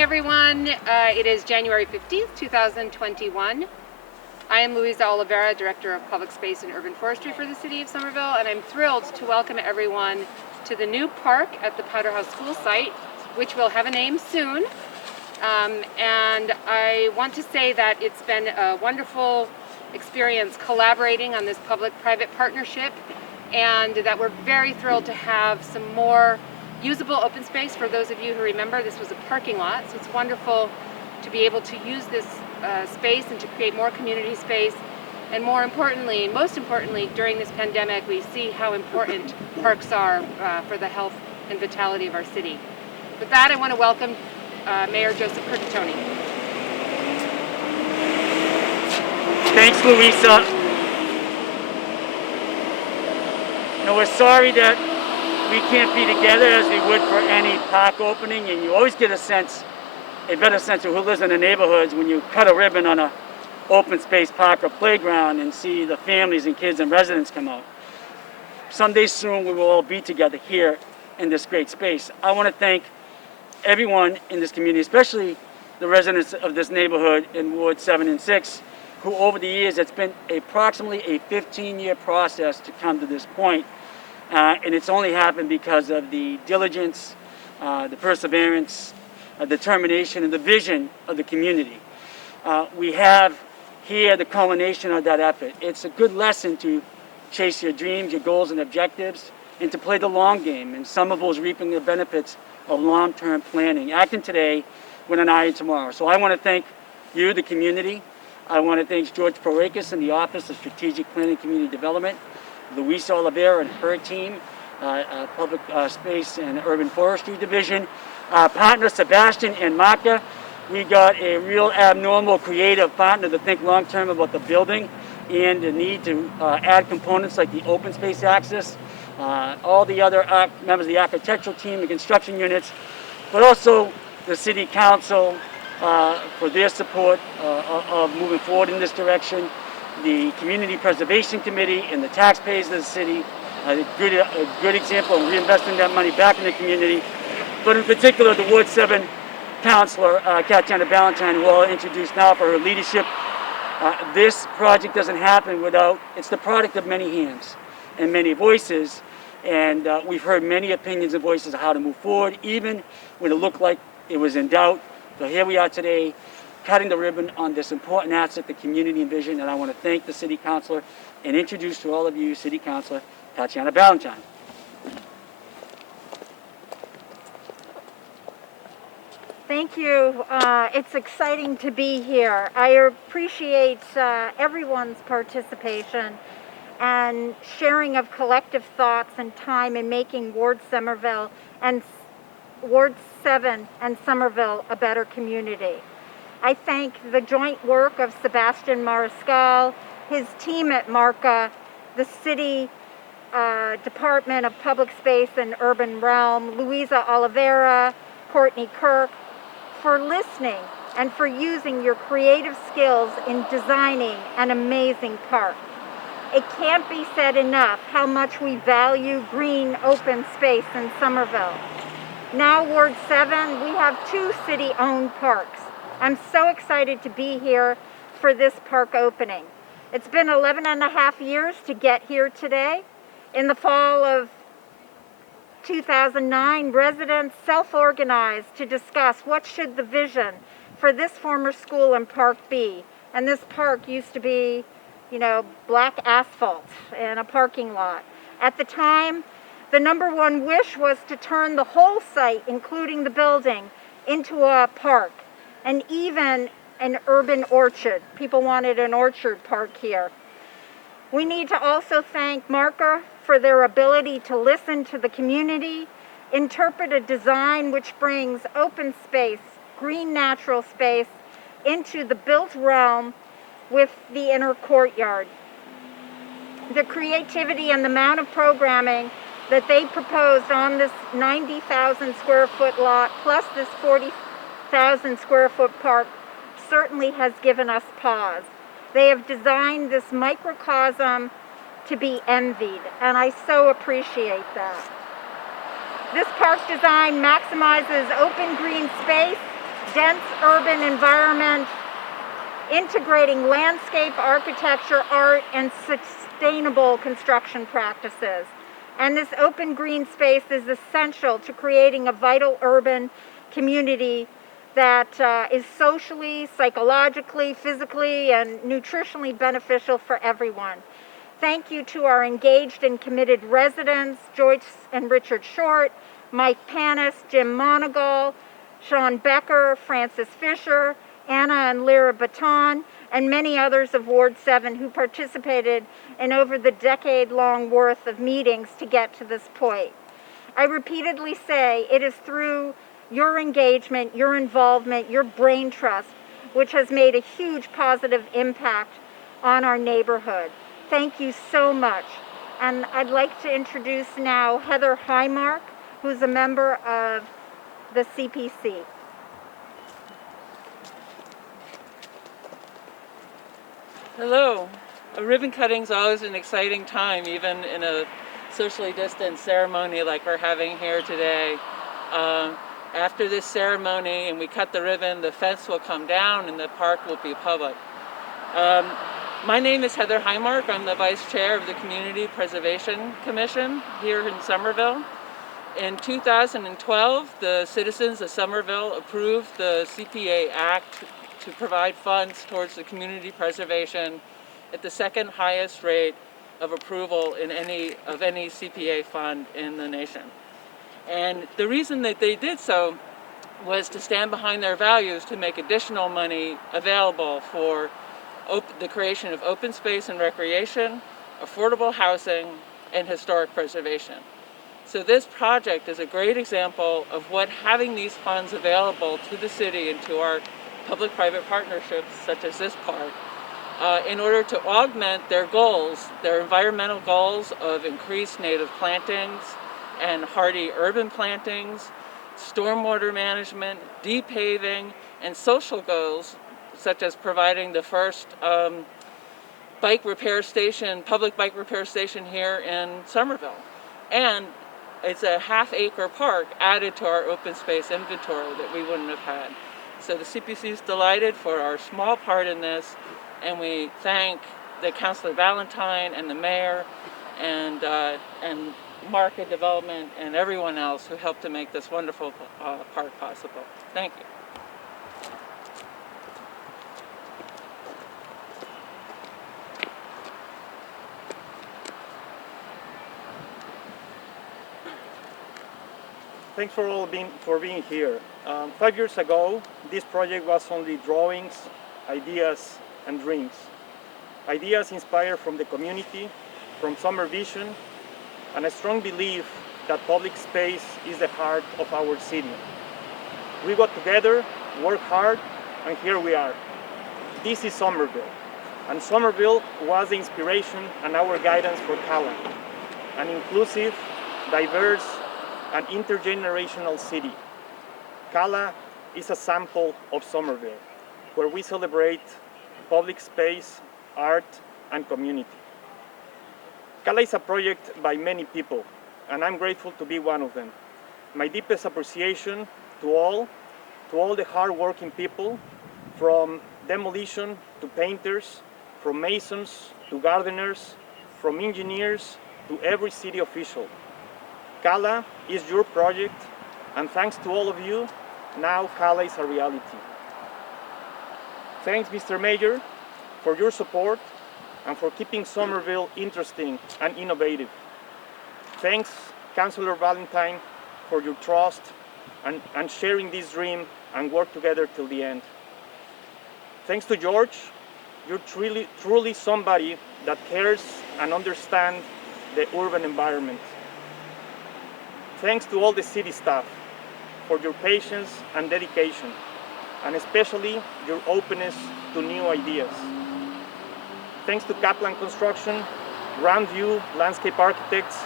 morning, everyone. It is January 15th, 2021. I am Luisa Oliveira, Director of Public Space and Urban Forestry for the City of Somerville, and I'm thrilled to welcome everyone to the new park at the Powderhouse School site, which will have a name soon. And I want to say that it's been a wonderful experience collaborating on this public-private partnership, and that we're very thrilled to have some more usable open space. For those of you who remember, this was a parking lot, so it's wonderful to be able to use this space and to create more community space. And more importantly, most importantly, during this pandemic, we see how important parks are for the health and vitality of our city. With that, I want to welcome Mayor Joseph Curtatone. Thanks, Luisa. Now, we're sorry that we can't be together as we would for any park opening, and you always get a better sense of who lives in the neighborhoods when you cut a ribbon on an open space park or playground and see the families and kids and residents come out. Someday soon we will all be together here in this great space. I want to thank everyone in this community, especially the residents of this neighborhood in Ward 7 and 6, who over the years, it's been approximately a 15-year process to come to this point. And it's only happened because of the diligence, the perseverance, determination, and the vision of the community. We have here the culmination of that effort. It's a good lesson to chase your dreams, your goals and objectives, and to play the long game. And Somerville is reaping the benefits of long-term planning, acting today with an eye tomorrow. So I want to thank you, the community. I want to thank George Porakis and the Office of Strategic Planning and Community Development, Luisa Oliveira and her team, Public Space and Urban Forestry Division, partner Sebastian and Marca. We got a real abnormal creative partner to think long-term about the building and the need to add components like the open space access, all the other members of the architectural team, the construction units, but also the City Council for their support of moving forward in this direction, the Community Preservation Committee and the taxpayers of the city, a good example of reinvesting that money back in the community, but in particular the Ward 7 Councilor, Katjana Ballantyne, who I'll introduce now for her leadership. This project doesn't happen without, it's the product of many hands and many voices, and we've heard many opinions and voices of how to move forward, even when it looked like it was in doubt. So here we are today, cutting the ribbon on this important asset, the community and vision, and I want to thank the City Councilor and introduce to all of you City Councilor Katjana Ballantyne. Thank you. It's exciting to be here. I appreciate everyone's participation and sharing of collective thoughts and time in making Ward 7 and Somerville a better community. I thank the joint work of Sebastian Mariscal, his team at Marca, the City Department of Public Space and Urban Realm, Luisa Oliveira, Courtney Kirk, for listening and for using your creative skills in designing an amazing park. It can't be said enough how much we value green open space in Somerville. Now Ward 7, we have 2 city-owned parks. I'm so excited to be here for this park opening. It's been 11 and a half years to get here today. In the fall of 2009, residents self-organized to discuss what should the vision for this former school and park be. And this park used to be, black asphalt and a parking lot. At the time, the #1 wish was to turn the whole site, including the building, into a park, and even an urban orchard. People wanted an orchard park here. We need to also thank Marca for their ability to listen to the community, interpret a design which brings open space, green natural space, into the built realm with the inner courtyard. The creativity and the amount of programming that they proposed on this 90,000 square foot lot, plus this 40,000 square foot park, certainly has given us pause. They have designed this microcosm to be envied, and I so appreciate that. This park design maximizes open green space dense urban environment, integrating landscape architecture, art, and sustainable construction practices. And this open green space is essential to creating a vital urban community that is socially, psychologically, physically, and nutritionally beneficial for everyone. Thank you to our engaged and committed residents, Joyce and Richard Short, Mike Panis, Jim Monagle, Sean Becker, Francis Fisher, Anna and Lyra Baton, and many others of Ward 7 who participated in over the decade-long worth of meetings to get to this point. I repeatedly say it is through your engagement, your involvement, your brain trust, which has made a huge positive impact on our neighborhood. Thank you so much. And I'd like to introduce now Heather Heimarck, who's a member of the CPC. Hello. A ribbon cutting is always an exciting time, even in a socially distant ceremony like we're having here today. After this ceremony and we cut the ribbon, the fence will come down and the park will be public. My name is Heather Heimarck. I'm the Vice Chair of the Community Preservation Commission here in Somerville. In 2012, the citizens of Somerville approved the CPA Act to provide funds towards the community preservation at the second highest rate of approval in any CPA fund in the nation. And the reason that they did so was to stand behind their values to make additional money available for the creation of open space and recreation, affordable housing, and historic preservation. So this project is a great example of what having these funds available to the city and to our public-private partnerships, such as this park, in order to augment their goals, their environmental goals of increased native plantings and hardy urban plantings, stormwater management, depaving, and social goals, such as providing the first bike repair station, public bike repair station here in Somerville. And it's a half-acre park added to our open space inventory that we wouldn't have had. So the CPC is delighted for our small part in this, and we thank the Councilor Ballantyne and the Mayor and Market Development and everyone else who helped to make this wonderful park possible. Thank you. Thanks for being here. 5 years ago, this project was only drawings, ideas, and dreams. Ideas inspired from the community, from summer vision, and a strong belief that public space is the heart of our city. We got together, worked hard, and here we are. This is Somerville, and Somerville was the inspiration and our guidance for CALA, an inclusive, diverse, and intergenerational city. CALA is a sample of Somerville, where we celebrate public space, art, and community. CALA is a project by many people, and I'm grateful to be one of them. My deepest appreciation to all the hard-working people, from demolition to painters, from masons to gardeners, from engineers to every city official. CALA is your project, and thanks to all of you, now CALA is a reality. Thanks, Mr. Mayor, for your support and for keeping Somerville interesting and innovative. Thanks, Councilor Ballantyne, for your trust and sharing this dream and work together till the end. Thanks to George, you're truly somebody that cares and understands the urban environment. Thanks to all the city staff for your patience and dedication, and especially your openness to new ideas. Thanks to Kaplan Construction, Grandview Landscape Architects,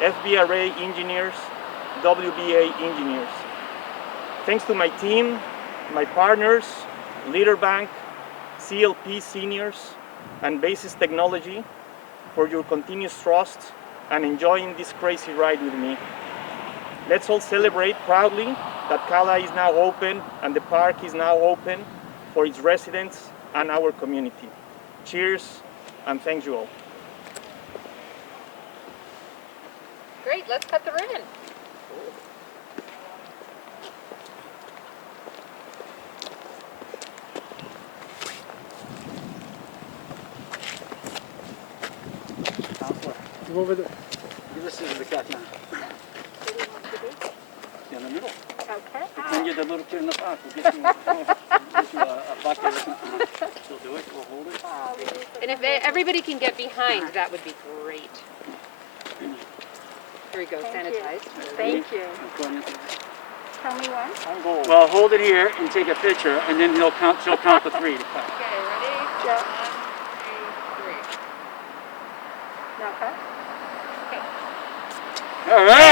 FBRA Engineers, WBA Engineers. Thanks to my team, my partners, Leaderbank, CLP Seniors, and Basis Technology for your continuous trust and enjoying this crazy ride with me. Let's all celebrate proudly that Cala is now open and the park is now open for its residents and our community. Cheers, and thank you all. Great, let's cut the ribbon. Councilor, go over there. Give this to the Katjana. In the middle. Okay. Then get the little kid in the park. We'll get you, get you a bucket. She'll do it. We'll hold it. And if everybody can get behind, that would be great. Here we go, sanitized. Thank you. Tell me when. Well, hold it here and take a picture, and then she'll count to 3 to clap. Okay, ready? Yeah. 1, 2, 3. Okay. Okay. All right.